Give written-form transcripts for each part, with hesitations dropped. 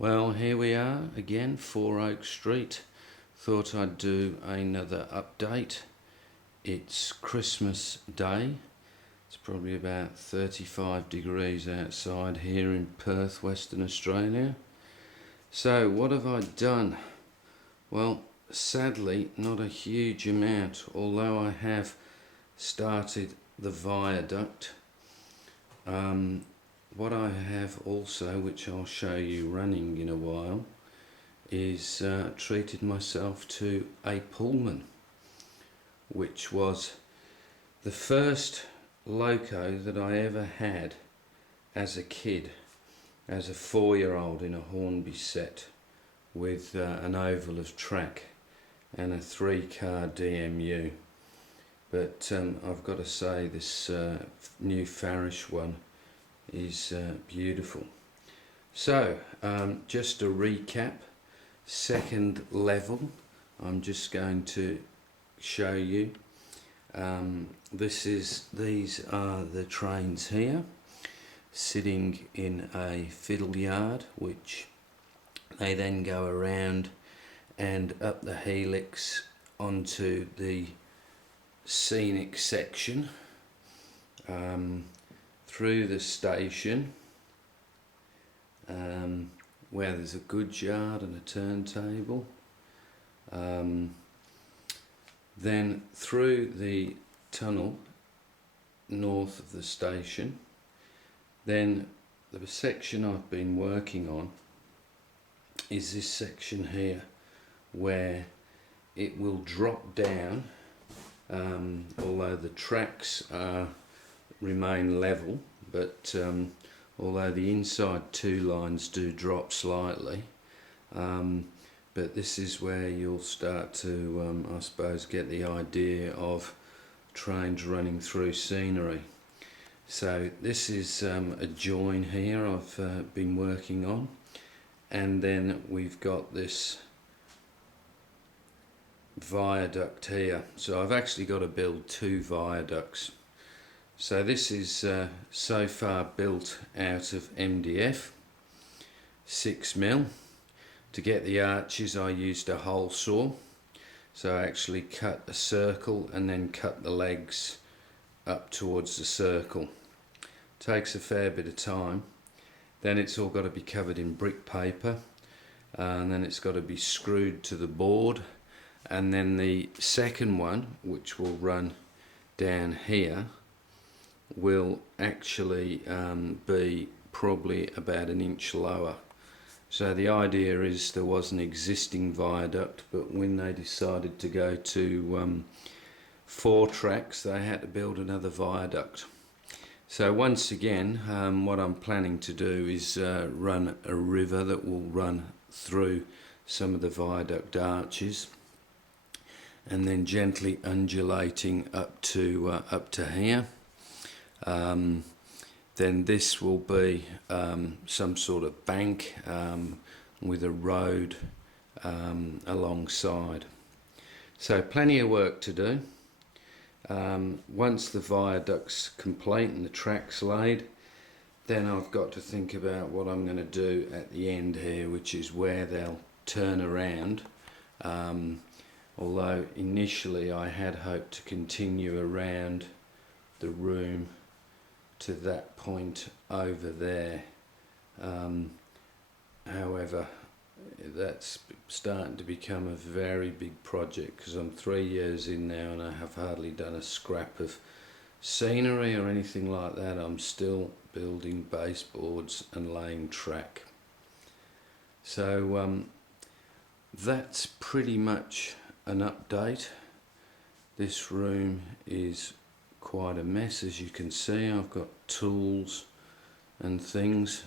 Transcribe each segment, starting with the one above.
Well, here we are again, 4 Oak Street. Thought I'd do another update. It's Christmas Day. It's probably about 35 degrees outside here in Perth, Western Australia. So what have I done? Well, sadly not a huge amount, although I have started the viaduct. What I have also, which I'll show you running in a while, is treated myself to a Pullman, which was the first loco that I ever had as a kid, as a 4-year-old in a Hornby set with an oval of track and a 3-car DMU. But I've got to say this new Farish one is beautiful. So just to recap, second level, I'm just going to show you. These are the trains here, sitting in a fiddle yard, which they then go around and up the helix onto the scenic section, through the station, where there's a goods yard and a turntable, then through the tunnel north of the station. Then the section I've been working on is this section here, where it will drop down, although the tracks remain level, but although the inside 2 lines do drop slightly, but this is where you'll start to I suppose get the idea of trains running through scenery. So this is a join here I've been working on, and then we've got this viaduct here. So I've actually got to build 2 viaducts. So this is so far built out of MDF, 6mm. To get the arches I used a hole saw. So I actually cut a circle and then cut the legs up towards the circle. Takes a fair bit of time. Then it's all got to be covered in brick paper, and then it's got to be screwed to the board, and then the second one, which will run down here, will actually be probably about 1 inch lower. So the idea is there was an existing viaduct, but when they decided to go to 4 tracks, they had to build another viaduct. So once again, what I'm planning to do is run a river that will run through some of the viaduct arches, and then gently undulating up to here. Then this will be some sort of bank with a road alongside. So plenty of work to do. Once the viaduct's complete and the track's laid, then I've got to think about what I'm going to do at the end here, which is where they'll turn around. Although initially I had hoped to continue around the room to that point over there. However, that's starting to become a very big project, because I'm 3 years in now and I have hardly done a scrap of scenery or anything like that. I'm still building baseboards and laying track. So that's pretty much an update. This room is quite a mess, as you can see. I've got tools and things,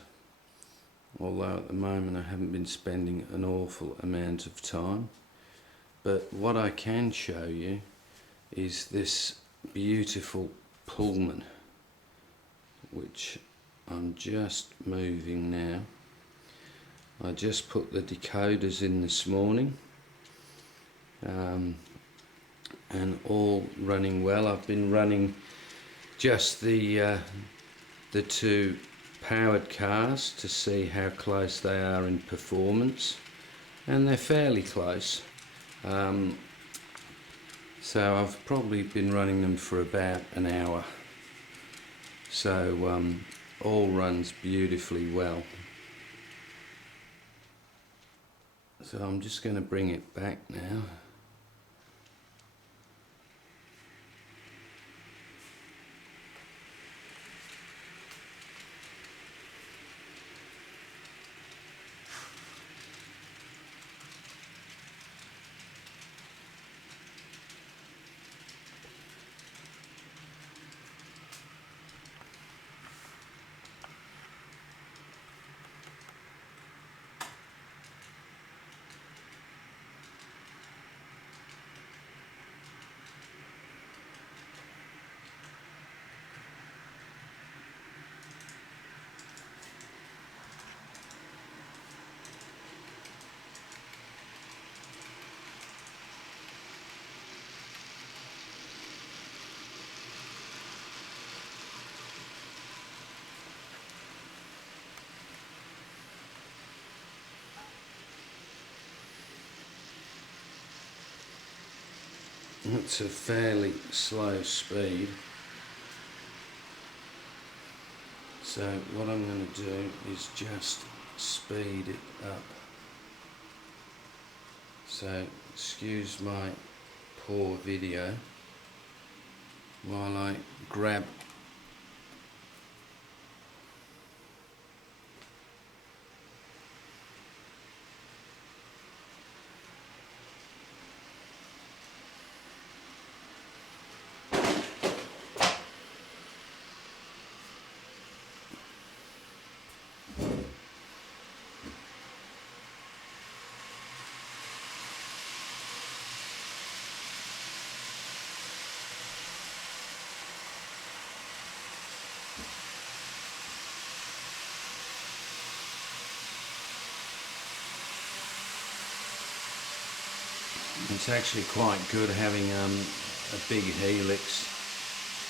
although at the moment I haven't been spending an awful amount of time. But what I can show you is this beautiful Pullman, which I'm just moving now. I just put the decoders in this morning, and all running well. I've been running just the 2 powered cars to see how close they are in performance, and they're fairly close. So I've probably been running them for about an hour, so all runs beautifully well. So I'm just going to bring it back now. It's a fairly slow speed, so what I'm going to do is just speed it up. So excuse my poor video while I grab It's actually quite good having a big helix,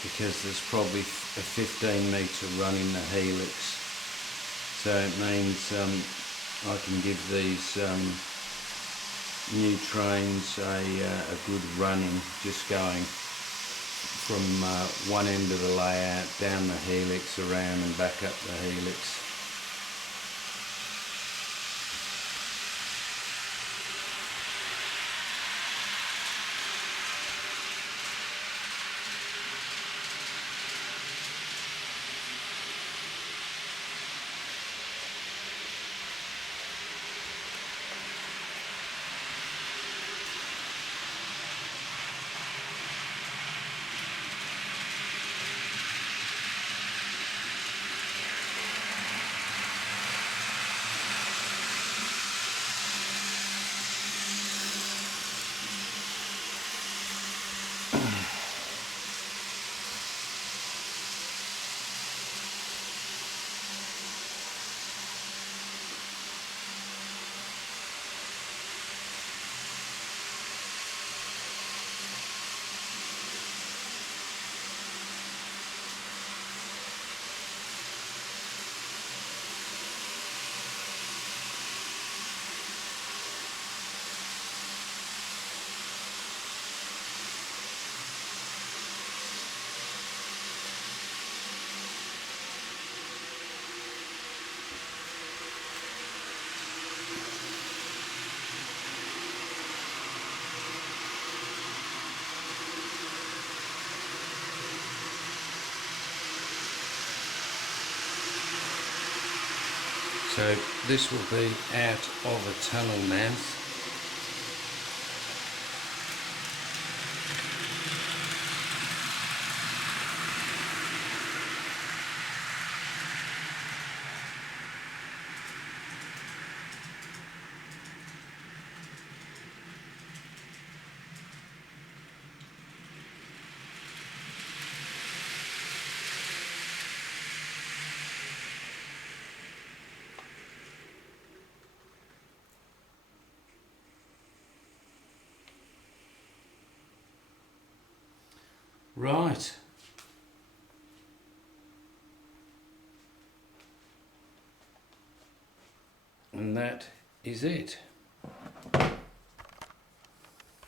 because there's probably a 15-metre run in the helix, so it means I can give these new trains a good running, just going from one end of the layout down the helix, around and back up the helix. So this will be out of a tunnel mouth. Right. And that is it.